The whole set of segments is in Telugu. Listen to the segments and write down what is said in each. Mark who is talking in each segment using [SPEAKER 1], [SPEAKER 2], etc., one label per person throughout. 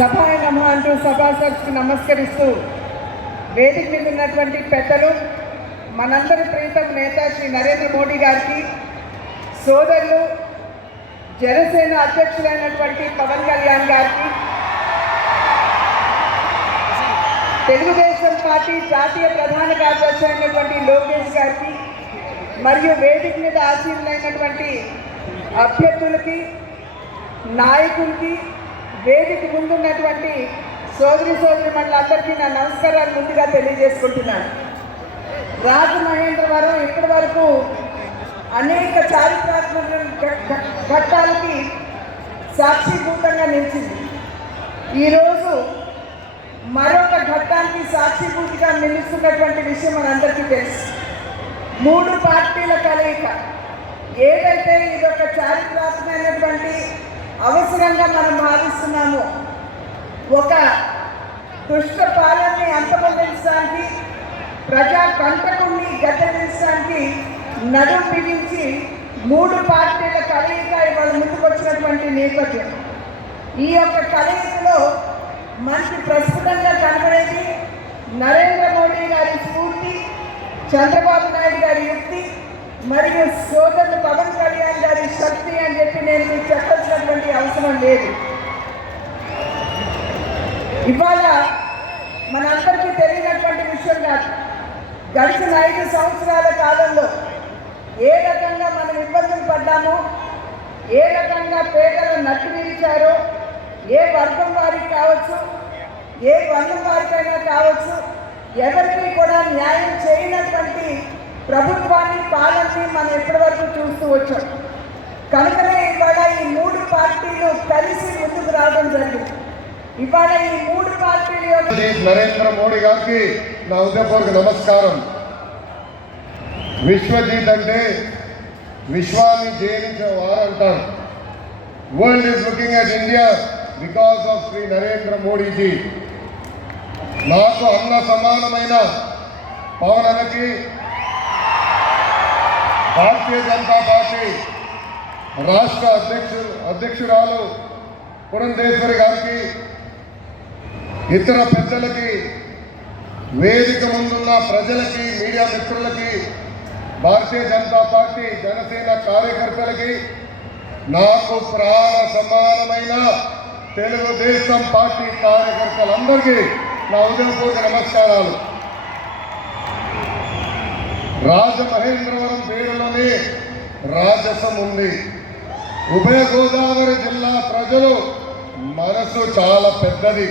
[SPEAKER 1] సభాయ నమ అంటూ సభాసభకు నమస్కరిస్తూ వేదిక మీద ఉన్నటువంటి పెద్దలు మనందరి ప్రీతం నేత శ్రీ నరేంద్ర మోడీ గారికి సోదరులు జనసేన అధ్యక్షులైనటువంటి పవన్ కళ్యాణ్ గారికి తెలుగుదేశం పార్టీ జాతీయ ప్రధాన కార్యదర్శి అయినటువంటి లోకేష్ గారికి మరియు వేదిక మీద ఆశీనులైనటువంటి అభ్యర్థులకి నాయకులకి వేదిక ముందున్నటువంటి సోదరి సోదరి మండలందరికీ నా నమస్కారాలు ముందుగా తెలియజేసుకుంటున్నాను. రాజమహేంద్రవరం ఇప్పటి వరకు అనేక చారిత్రాత్మక ఘట్టాలకి సాక్షిభూతంగా నిలిచింది. ఈరోజు మరొక ఘట్టానికి సాక్షిభూతిగా నిలుస్తున్నటువంటి విషయం మనందరికీ తెలుసు. మూడు పార్టీల కలయిక. ఏదైతే ఇది ఒక చారిత్రాత్మకమైనటువంటి అవసరంగా మనం భావిస్తున్నాము. ఒక దుష్ట పాలనని అంతమొందించడానికి ప్రజా కంటకుణ్ణి గద్దెదించడానికి నడుం బిగించి మూడు పార్టీల కలయిక ఇవాళ ముందుకొచ్చినటువంటి నేపథ్యం. ఈ యొక్క కలయికలో మనకి ప్రస్ఫుటంగా కనబడేది నరేంద్ర మోడీ గారి స్ఫూర్తి చంద్రబాబు నాయుడు గారి యుక్తి మరియు సోదరులు పవన్ కళ్యాణ్ గారి శక్తి అని చెప్పి నేను మీకు చెప్పాల్సినటువంటి అవసరం లేదు. ఇవాళ మనందరికీ తెలియనటువంటి విషయం కాదు. గడిచిన ఐదు సంవత్సరాల కాలంలో ఏ రకంగా మనం ఇబ్బందులు పడ్డామో ఏ రకంగా పేదలు నట్టు ఏ వర్గం వారికి కావచ్చు ఏ వర్గం వారికైనా కావచ్చు ఎవరికి కూడా న్యాయం చేయనటువంటి ప్రభుత్వాన్ని పాలనని మనం ఎప్పటివరకు చూస్తూ వచ్చాం. కనుకనే ఇవాళ ఈ మూడు పార్టీలు కలిసి ముందుకు రావడం జరిగింది. ఇవాళ ఈ మూడు పార్టీలు
[SPEAKER 2] నరేంద్ర మోడీ గారికి నా హృదయపూర్వక నమస్కారం. విశ్వజీత్ అంటే విశ్వాన్ని జయించిన వారు అంటారు. World is looking at India because of Shri Narendra Modiji. నాకు అన్న సమానమైన పవనకి భారతీయ జనతా పార్టీ రాష్ట్ర అధ్యక్షులు అధ్యక్షురాలు పురంధేశ్వరి గారికి ఇతర పెద్దలకి వేదిక ముందున్న ప్రజలకి మీడియా మిత్రులకి భారతీయ జనతా పార్టీ జనసేన కార్యకర్తలకి నాకు ప్రాణ సమానమైన తెలుగుదేశం పార్టీ కార్యకర్తలందరికీ నా ఉదయపూర్వక నమస్కారాలు. రాజమహేంద్రవరం పేరులోనే రాజసం ఉంది. ఉభయ గోదావరి జిల్లా ప్రజలు మనసు చాలా పెద్దది.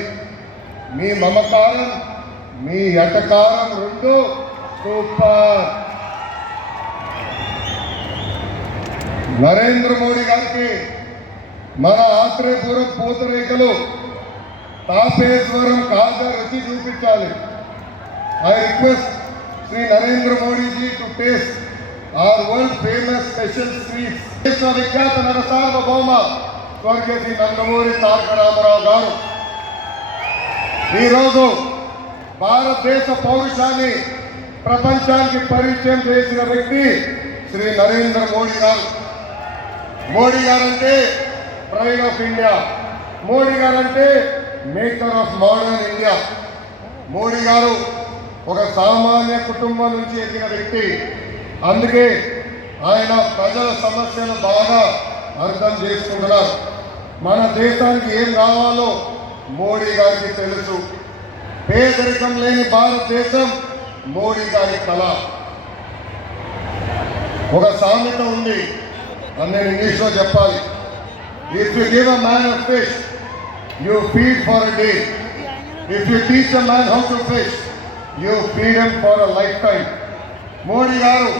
[SPEAKER 2] మీ మమకారం మీ ఎటకారం రెండు సూపర్. నరేంద్ర మోడీ గారికి మన ఆత్రేయపురం పూతరేకలు తాపేశ్వరం కాజా రుచి చూపించాలి. I request Shri Narendra Modiji to taste our world famous special sweets. విశ్వవిఖ్యాత నరసార్వ సార్వభౌమ స్వర్గీయ శ్రీ నందమూరి తారక రామారావు గారు. ఈరోజు భారతదేశ పౌరుషాన్ని ప్రపంచానికి పరిచయం చేసిన వ్యక్తి శ్రీ నరేంద్ర మోడీ గారు. మోడీ గారంటే pride of India. Modi guarantee maker of modern India. Modi గారు ఒక సామాన్య కుటుంబం నుంచి ఎదిగిన వ్యక్తి. అందుకే ఆయన ప్రజల సమస్యలు బాగా అర్థం చేసుకుంటున్నారు. మన దేశానికి ఏం కావాలో మోడీ గారికి తెలుసు. పేదరికం లేని భారతదేశం మోడీ గారి కళ. ఒక సామెత ఉంది. అని నేను ఇంగ్లీష్లో చెప్పాలి. If you give a man a fish you feed for day if you teach a man how to fish you freedom for a life time Modi గారు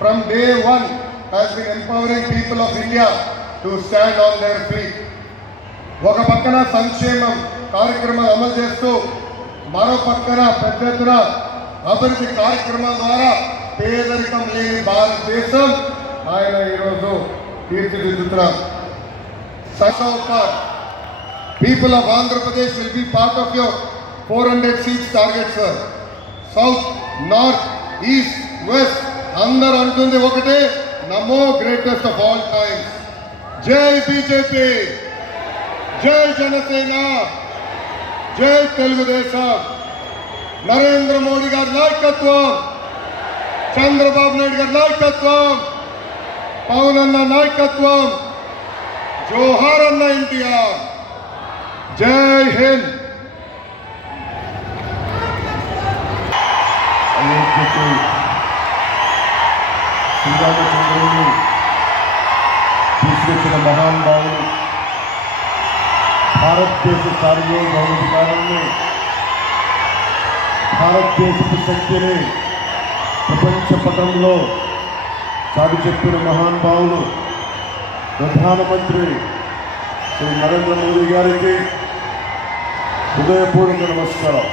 [SPEAKER 2] from day one has been empowering people of India to stand on their feet ఒక పక్కన సంక్షేమం కార్యక్రమాలు అమలు చేస్తూ మరో పక్కన పెద్ద ఎత్తున అభివృద్ధి కార్యక్రమాల ద్వారా పేదరికం లేని భారతదేశం ఆయన ఈరోజు తీర్చిదిద్దుతున్నారు people of Andhra Pradesh will be part of your four hundred seats target sir south north east west అందరు అంటుంది ఒకటే Namo greatest of all times. జై బీజేపీ. జై జనసేన. జై తెలుగుదేశం. నరేంద్ర మోడీ గారి నాయకత్వం. చంద్రబాబు నాయుడు గారి నాయకత్వం. పవన్ అన్న నాయకత్వం. జోహార్ అన్న ఎన్టీఆర్. జై హింద్. శ్రీరామచంద్రుని తీసుకొచ్చిన మహానుభావులు భారతదేశ సార్వభౌమాధికారాన్ని భారతదేశపు శక్తిని ప్రపంచ పటంలో చాటి చెప్పిన మహానుభావులు ప్రధానమంత్రి శ్రీ నరేంద్ర మోదీ గారికి హృదయపూర్వక నమస్కారం.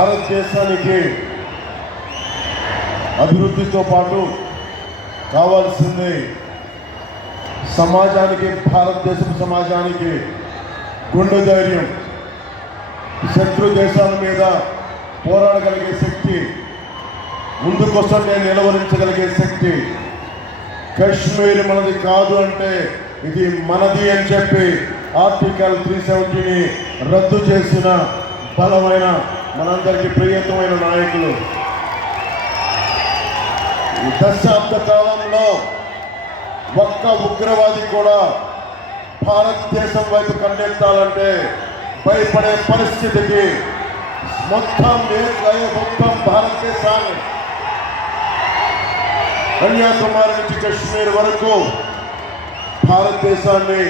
[SPEAKER 2] భారతదేశానికి అభివృద్ధితో పాటు కావాల్సింది సమాజానికి భారతదేశం సమాజానికి గుండె ధైర్యం. శత్రు దేశాల మీద పోరాడగలిగే శక్తి ముందుకొస్తుంటే నిలవరించగలిగే శక్తి కశ్మీర్ మనది కాదు అంటే ఇది మనది అని చెప్పి ఆర్టికల్ త్రీ సెవెంటీని రద్దు చేసిన బలమైన మనందరికీ ప్రియతమైన నాయకులు ఈ దశాబ్ద కాలంలో ఒక్క ఉగ్రవాది కూడా భారతదేశం వైపు కన్నెత్తాలంటే భయపడే పరిస్థితికి మొత్తం మొత్తం భారతదేశాన్ని. కన్యాకుమారి నుంచి కశ్మీర్ వరకు భారతదేశాన్ని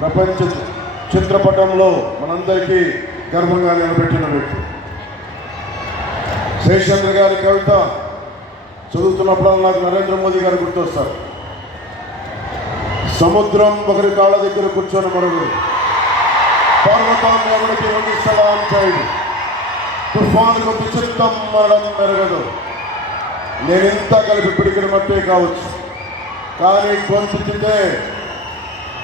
[SPEAKER 3] ప్రపంచ చిత్రపటంలో మనందరికీ గర్వంగా నిలబెట్టిన వ్యక్తి. శేషేంద్ర గారి కవిత చదువుతున్నప్పుడు నాకు నరేంద్ర మోదీ గారు గుర్తొస్తారు. సముద్రం ఒకరి కాళ్ళ దగ్గర కూర్చొని మరొకరు. పర్వతాన్ని ఎవరికి వందిస్తలాం చేయడు తుఫానుకు విచిత్తం మరణం పెరగదు. నేను ఇంత కలిపి పిడికిడి మట్టే కావచ్చు. కానీ కొంచెంతే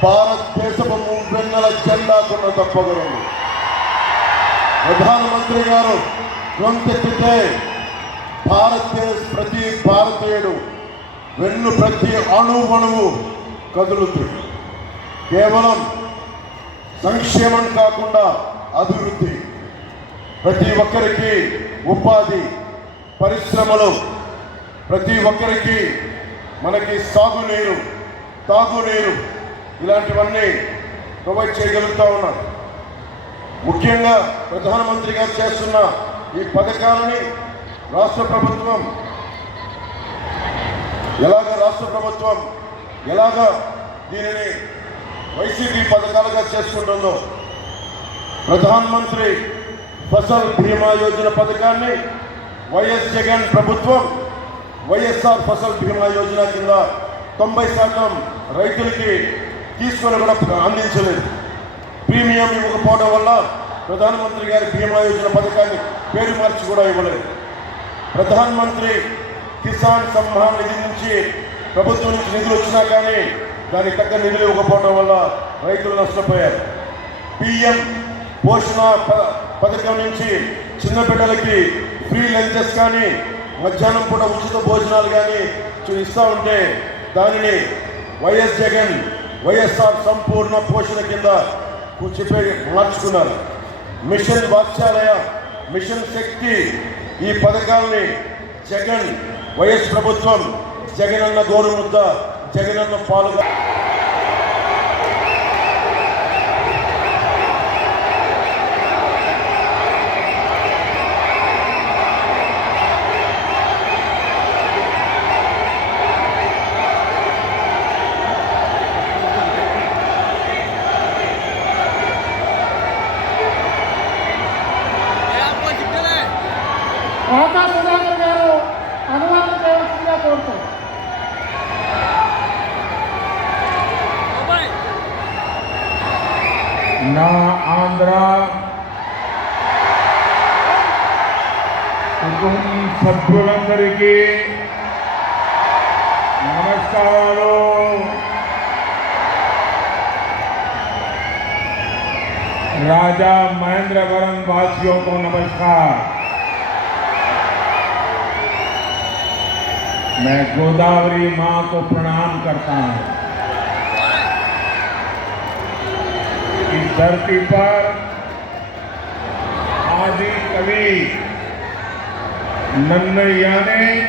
[SPEAKER 3] భారతదేశపు వెన్నెల జెండాకున్న తప్పగలను ప్రధానమంత్రి గారు గొంతెత్తితే భారతదేశ ప్రతి భారతీయుడు వెన్ను ప్రతి అణువణువు కదులుతుంది. కేవలం సంక్షేమం కాకుండా అభివృద్ధి. ప్రతి ఒక్కరికి ఉపాధి పరిశ్రమలు ప్రతి ఒక్కరికి మనకి సాగునీరు తాగునీరు ఇలాంటివన్నీ ప్రొవైడ్ చేయగలుగుతా ఉన్నారు. ముఖ్యంగా ప్రధానమంత్రి గారు చేస్తున్న ఈ పథకాలని రాష్ట్ర ప్రభుత్వం ఎలాగ రాష్ట్ర ప్రభుత్వం ఎలాగ దీనిని వైసీపీ పథకాలుగా చేసుకుంటుందో ప్రధానమంత్రి ఫసల్ బీమా యోజన పథకాన్ని వైఎస్ జగన్ ప్రభుత్వం వైఎస్ఆర్ ఫసల్ బీమా యోజన కింద తొంభై శాతం రైతులకి తీసుకొని కూడా అందించలేదు. ప్రీమియం ఇవ్వకపోవడం వల్ల ప్రధానమంత్రి గారి బీమా యోజన పథకాన్ని పేరు మార్చి కూడా ఇవ్వలేదు. ప్రధాన్ మంత్రి కిసాన్ సమ్మాన్ నిధి నుంచి ప్రభుత్వం నుంచి నిధులు వచ్చినా కానీ దానికి తగ్గ నిధులు ఇవ్వకపోవడం వల్ల రైతులు నష్టపోయారు. పిఎం పోషణ ప- పథకం నుంచి చిన్నపిల్లలకి ఫ్రీ లంచెస్ కానీ మధ్యాహ్నం పూట ఉచిత భోజనాలు కానీ ఇస్తూ ఉంటే దానిని వైఎస్ జగన్ వైఎస్ఆర్ సంపూర్ణ పోషణ కింద చెప్పి మార్చుకున్నారు. మిషన్ వాత్సాలయ మిషన్ శక్తి ఈ పథకాల్ని జగన్ వైఎస్ ప్రభుత్వం జగనన్న గోరుముద్ద జగనన్న పాలుగా
[SPEAKER 4] సభ్యులందరికీ నమస్కారాలు राजा महेंद्रवरम वासियों को नमस्कार मैं गोदावरी माँ को प्रणाम करता हूँ इस धरती पर आदि कवि નન્નૈયાને